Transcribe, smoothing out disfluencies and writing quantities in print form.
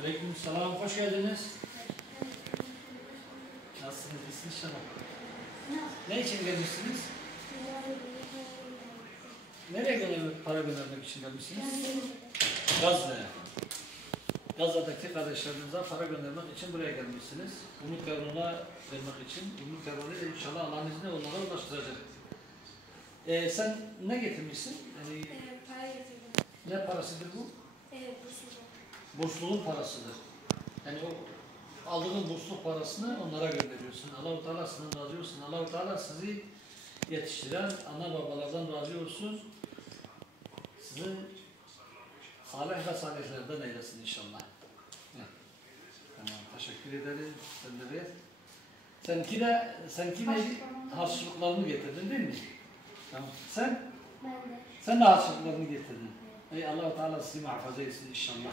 Aleykümselam, hoş geldiniz. Nasılsınız, iyisiniz inşallah? Ne için gelmişsiniz? Nereye para göndermek için gelmişsiniz? Gazze'ye. Gazze'deki kardeşlerinize para göndermek için buraya gelmişsiniz. Umut Erdoğan'a vermek için. Umut Erdoğan'ı da inşallah Allah'ın izniyle onlara ulaştıracak. Sen ne getirmişsin? Yani, Para getirdim. ne parasıdır bu? Bursluluk. Bursluğun parasıdır. Yani o aldığın bursluk parasını onlara gönderiyorsun. Allah-u Teala senden razı olsun. Allah-u Teala sizi yetiştiren ana babalardan razı olsun. Sizi salih ve salihlerden eylesin inşallah. Tamam, teşekkür ederim. Sen de ver. Senki neydi? Harçlıklarını getirdin değil mi? Tamam. Ben de. Sen de harçlıklarını getirdin. Ey Allah-u Teala sizi muhafaza etsin inşallah.